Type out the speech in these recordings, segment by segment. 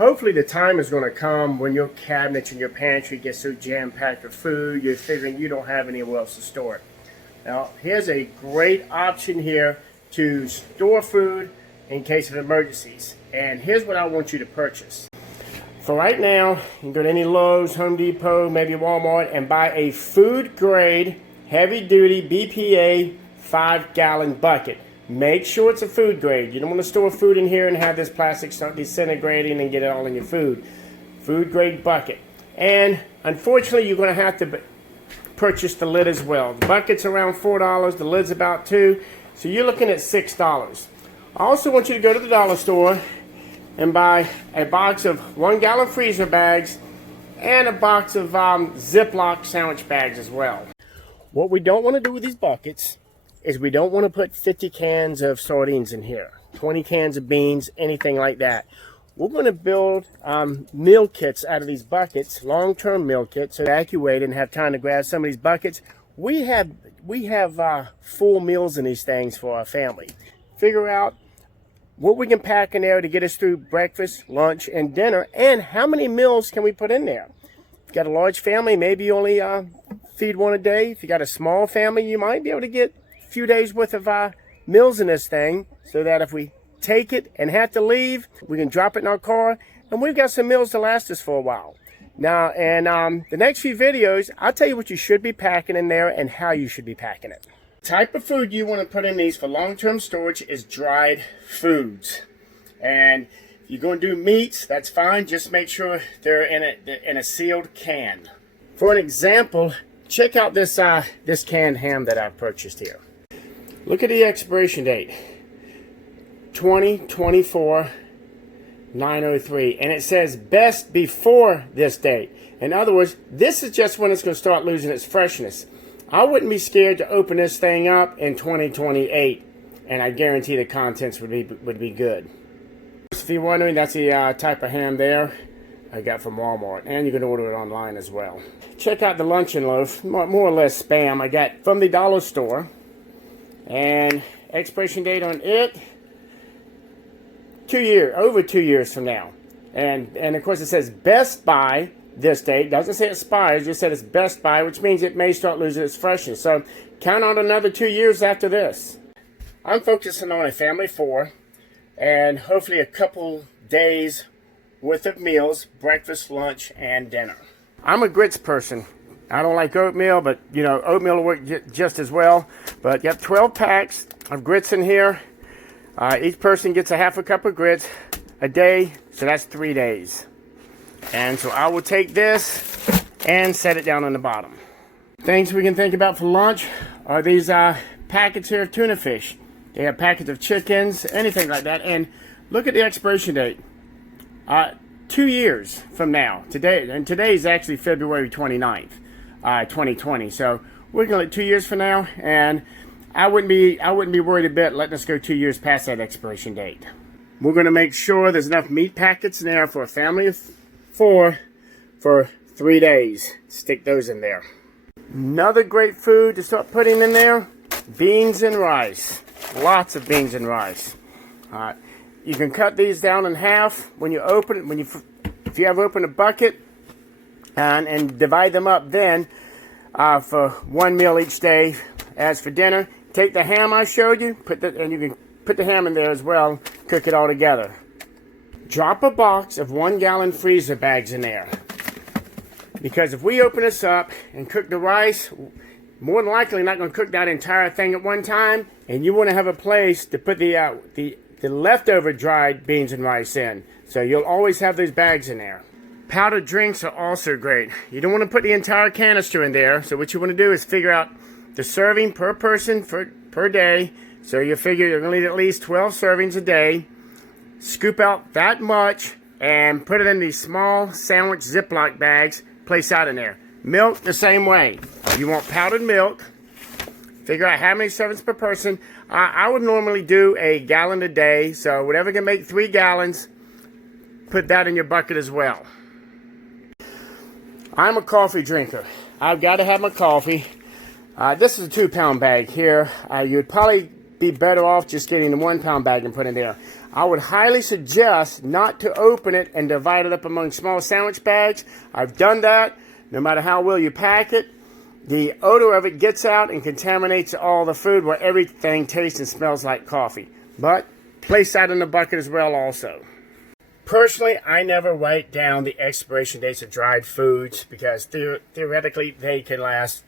Hopefully the time is going to come when your cabinets and your pantry get so jam-packed with food, you're figuring you don't have anywhere else to store it. Now, here's a great option here to store food in case of emergencies. And here's what I want you to purchase. For right now, you can go to any Lowe's, Home Depot, maybe Walmart, and buy a food-grade, heavy-duty BPA 5-gallon bucket. Make sure it's a food grade. You don't want to store food in here and have this plastic start disintegrating and get it all in your food. Food grade bucket. And unfortunately, you're going to have to purchase the lid as well. The bucket's around $4. The lid's about $2. So you're looking at $6. I also want you to go to the dollar store and buy a box of 1-gallon freezer bags and a box of Ziploc sandwich bags as well. What we don't want to do with these buckets is we don't want to put 50 cans of sardines in here, 20 cans of beans, anything like that. We're going to build meal kits out of these buckets, long-term meal kits, so evacuate and have time to grab some of these buckets. We have full meals in these things for our family. Figure out what we can pack in there to get us through breakfast, lunch, and dinner, and how many meals can we put in there. If you've got a large family, maybe you only feed one a day. If you got a small family, you might be able to get few days worth of meals in this thing, so that if we take it and have to leave, we can drop it in our car and we've got some meals to last us for a while. Now, and the next few videos, I'll tell you what you should be packing in there and how you should be packing it. The type of food you want to put in these for long-term storage is dried foods. And if you're going to do meats, that's fine. Just make sure they're in a sealed can. For an example, check out this canned ham that I purchased here. Look at the expiration date, 20/24/903, and it says best before this date. In other words, this is just when it's going to start losing its freshness. I wouldn't be scared to open this thing up in 2028, and I guarantee the contents would be good. If you're wondering, that's the type of ham there I got from Walmart, and you can order it online as well. Check out the luncheon loaf, more or less Spam, I got from the dollar store. And expiration date on it, over 2 years from now. And of course it says best by this date. Doesn't say it expires, just said it's best by, which means it may start losing its freshness. So count on another 2 years after this. I'm focusing on a family of 4 and hopefully a couple days worth of meals, breakfast, lunch, and dinner. I'm a grits person. I don't like oatmeal, but you know, oatmeal will work just as well. But you have 12 packs of grits in here. Each person gets a half a cup of grits a day, so that's 3 days. And so I will take this and set it down on the bottom. Things we can think about for lunch are these packets here of tuna fish. They have packets of chickens, anything like that. And look at the expiration date. 2 years from now. Today is actually February 29th. 2020. So we're gonna let 2 years from now, and I wouldn't be worried a bit letting us go 2 years past that expiration date. We're gonna make sure there's enough meat packets in there for a family of 4 for 3 days. Stick those in there. Another great food to start putting in there: beans and rice. Lots of beans and rice. You can cut these down in half when you open it. If you ever open a bucket. And divide them up then for 1 meal each day. As for dinner, take the ham I showed you, and you can put the ham in there as well, cook it all together. Drop a box of 1-gallon freezer bags in there. Because if we open this up and cook the rice, more than likely not going to cook that entire thing at one time, and you want to have a place to put the leftover dried beans and rice in. So you'll always have those bags in there. Powdered drinks are also great. You don't want to put the entire canister in there, so what you want to do is figure out the serving per person per day. So you figure you're going to need at least 12 servings a day. Scoop out that much and put it in these small sandwich Ziploc bags. Place out in there. Milk the same way. You want powdered milk. Figure out how many servings per person. I would normally do a gallon a day, so whatever can make 3 gallons, put that in your bucket as well. I'm a coffee drinker. I've got to have my coffee. This is a 2-pound bag here. You'd probably be better off just getting the 1-pound bag and putting it there. I would highly suggest not to open it and divide it up among small sandwich bags. I've done that. No matter how well you pack it, the odor of it gets out and contaminates all the food where everything tastes and smells like coffee. But place that in the bucket as well also. Personally, I never write down the expiration dates of dried foods because theoretically they can last,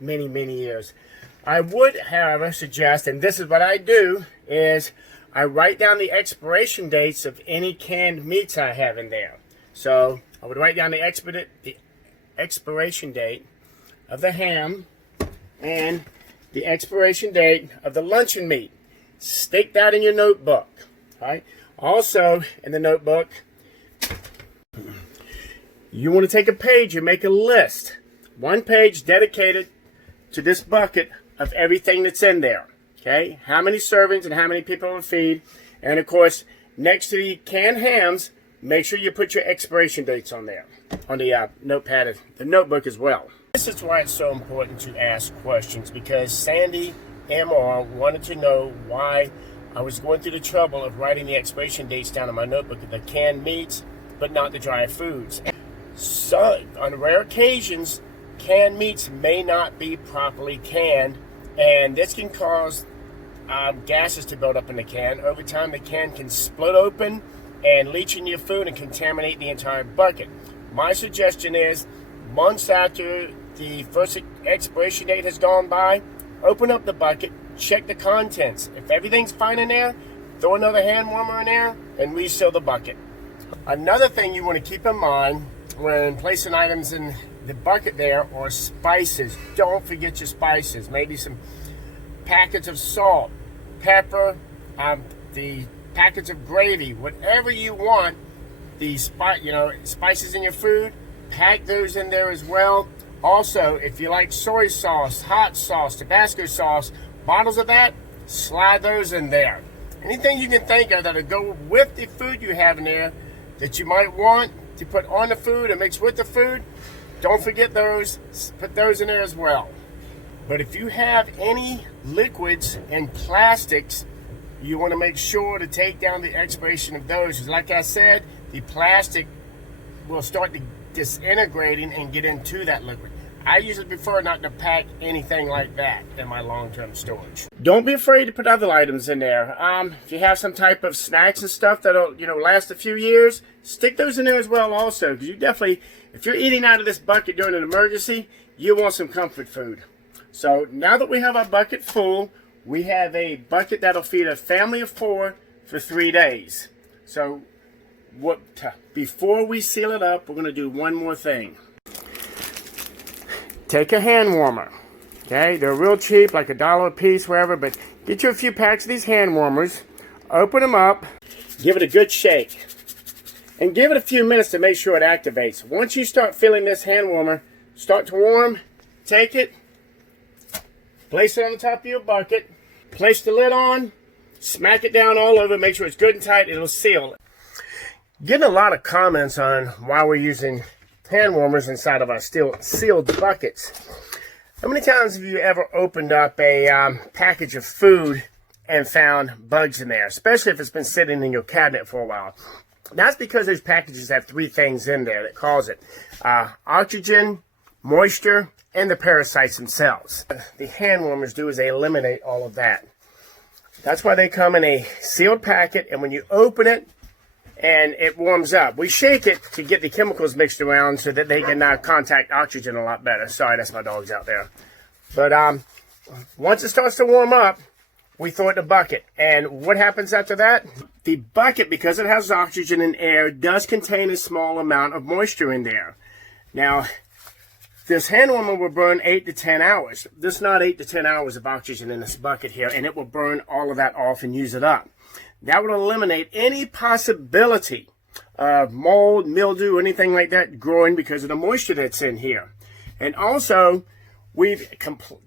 many, many years. I would, however, suggest, and this is what I do, is I write down the expiration dates of any canned meats I have in there. So I would write down the expiration date of the ham and the expiration date of the luncheon meat. Stick that in your notebook. Right? Also, in the notebook, you want to take a page and make a list. One page dedicated to this bucket of everything that's in there. Okay? How many servings and how many people to feed. And of course, next to the canned hams, make sure you put your expiration dates on there. On the notepad, the notebook as well. This is why it's so important to ask questions, because Sandy MR wanted to know why I was going through the trouble of writing the expiration dates down in my notebook of the canned meats, but not the dry foods. So, on rare occasions, canned meats may not be properly canned, and this can cause gases to build up in the can. Over time, the can can split open and leach in your food and contaminate the entire bucket. My suggestion is, months after the first expiration date has gone by, open up the bucket, check the contents. If everything's fine in there, throw another hand warmer in there and reseal the bucket. Another thing you want to keep in mind when placing items in the bucket there are spices. Don't forget your spices. Maybe some packets of salt, pepper, the packets of gravy, whatever you want. The spices in your food, pack those in there as well. Also, if you like soy sauce, hot sauce, Tabasco sauce, bottles of that, slide those in there. Anything you can think of that'll go with the food you have in there that you might want to put on the food and mix with the food, don't forget those. Put those in there as well. But if you have any liquids and plastics, you want to make sure to take down the expiration of those. Because like I said, the plastic will start disintegrating and get into that liquid. I usually prefer not to pack anything like that in my long-term storage. Don't be afraid to put other items in there. If you have some type of snacks and stuff that'll, last a few years, stick those in there as well also. Because you definitely, if you're eating out of this bucket during an emergency, you want some comfort food. So now that we have our bucket full, we have a bucket that'll feed a family of 4 for 3 days. So before we seal it up, we're going to do one more thing. Take a hand warmer. Okay, they're real cheap, like $1 a piece, wherever, but get you a few packs of these hand warmers, open them up, give it a good shake, and give it a few minutes to make sure it activates. Once you start feeling this hand warmer start to warm, take it, place it on the top of your bucket, place the lid on, smack it down all over, make sure it's good and tight, it'll seal. Getting a lot of comments on why we're using hand warmers inside of our sealed buckets. How many times have you ever opened up a package of food and found bugs in there, especially if it's been sitting in your cabinet for a while? That's because those packages have 3 things in there that cause it. Oxygen, moisture, and the parasites themselves. The hand warmers do is they eliminate all of that. That's why they come in a sealed packet, and when you open it, and it warms up. We shake it to get the chemicals mixed around so that they can contact oxygen a lot better. Sorry, that's my dogs out there. But once it starts to warm up, we throw it in a bucket. And what happens after that? The bucket, because it has oxygen and air, does contain a small amount of moisture in there. Now, this hand warmer will burn 8 to 10 hours. There's not 8 to 10 hours of oxygen in this bucket here, and it will burn all of that off and use it up. That would eliminate any possibility of mold, mildew, anything like that growing because of the moisture that's in here. And also, we've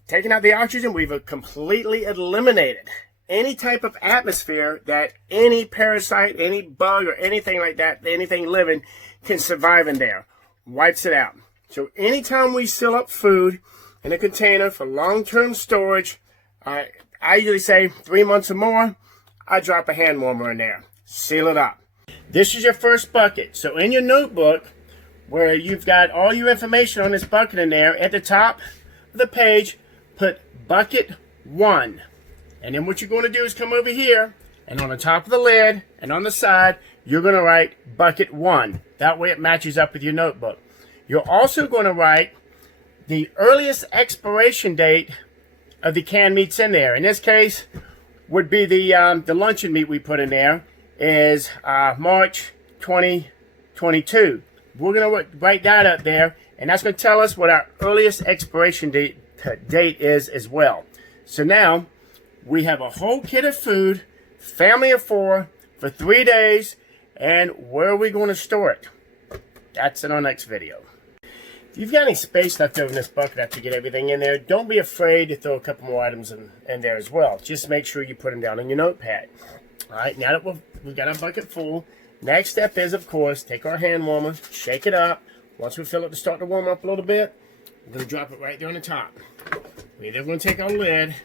taken out the oxygen, we've completely eliminated any type of atmosphere that any parasite, any bug, or anything like that, anything living can survive in there. Wipes it out. So anytime we seal up food in a container for long-term storage, I usually say 3 months or more, I drop a hand warmer in there. seal it up. This is your first bucket. So in your notebook, where you've got all your information on this bucket in there, at the top of the page, put bucket 1. And then what you're going to do is come over here, and on the top of the lid and on the side, you're going to write bucket 1. That way it matches up with your notebook. You're also going to write the earliest expiration date of the canned meats in there. In this case, would be the luncheon meat we put in there is March 2022. We're going to write that up there, and that's going to tell us what our earliest expiration date is as well. So now we have a whole kit of food, family of 4, for 3 days, and where are we going to store it? That's in our next video. If you've got any space left over in this bucket after you get everything in there, don't be afraid to throw a couple more items in there as well. Just make sure you put them down on your notepad. All right, now that we've got our bucket full, next step is, of course, take our hand warmer, shake it up. Once we feel it to start to warm up a little bit, we're going to drop it right there on the top. We're then going to take our lid,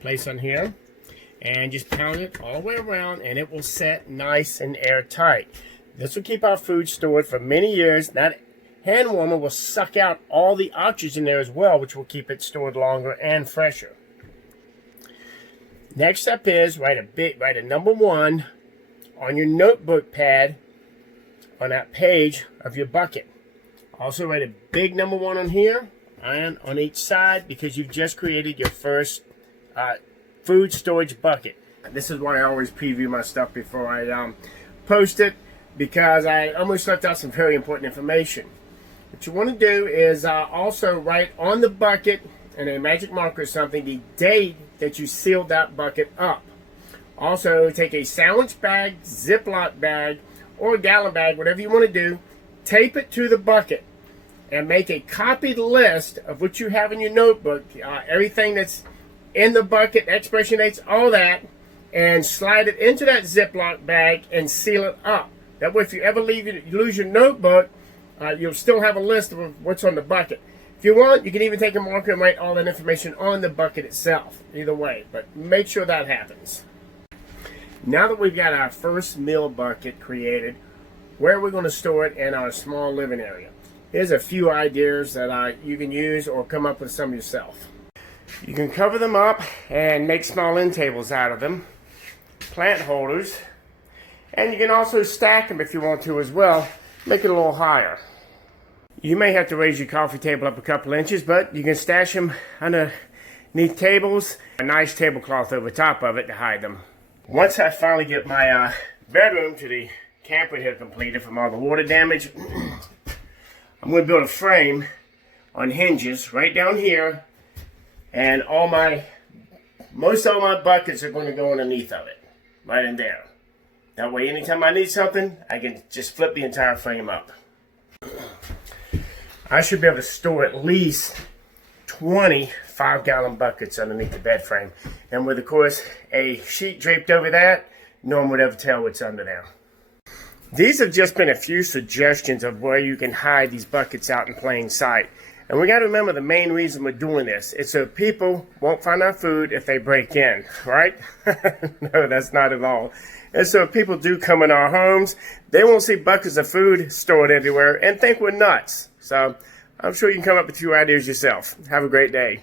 place on here, and just pound it all the way around, and it will set nice and airtight. This will keep our food stored for many years. That hand warmer will suck out all the oxygen there as well, which will keep it stored longer and fresher. Next step is write a number 1 on your notebook pad on that page of your bucket. Also write a big number 1 on here and on each side, because you've just created your first food storage bucket. This is why I always preview my stuff before I post it, because I almost left out some very important information. What you want to do is also write on the bucket in a magic marker or something the date that you sealed that bucket up. Also, take a sandwich bag, Ziploc bag, or a gallon bag, whatever you want to do, tape it to the bucket, and make a copied list of what you have in your notebook, everything that's in the bucket, expiration dates, all that, and slide it into that Ziploc bag and seal it up. That way, if you ever lose your notebook, you'll still have a list of what's on the bucket. If you want, you can even take a marker and write all that information on the bucket itself. Either way, but make sure that happens. Now that we've got our first meal bucket created, where are we going to store it in our small living area? Here's a few ideas that you can use or come up with some yourself. You can cover them up and make small end tables out of them, plant holders, and you can also stack them if you want to as well, make it a little higher. You may have to raise your coffee table up a couple inches, but you can stash them underneath tables, a nice tablecloth over top of it to hide them. Once I finally get my bedroom to the camper here completed from all the water damage, I'm going to build a frame on hinges right down here, and most all my buckets are going to go underneath of it, right in there. That way, anytime I need something, I can just flip the entire frame up. I should be able to store at least 20 5-gallon buckets underneath the bed frame. And with, of course, a sheet draped over that, no one would ever tell what's under there. These have just been a few suggestions of where you can hide these buckets out in plain sight. And we got to remember the main reason we're doing this is so people won't find our food if they break in, right? No, that's not at all. And so if people do come in our homes, they won't see buckets of food stored everywhere and think we're nuts. So I'm sure you can come up with a few ideas yourself. Have a great day.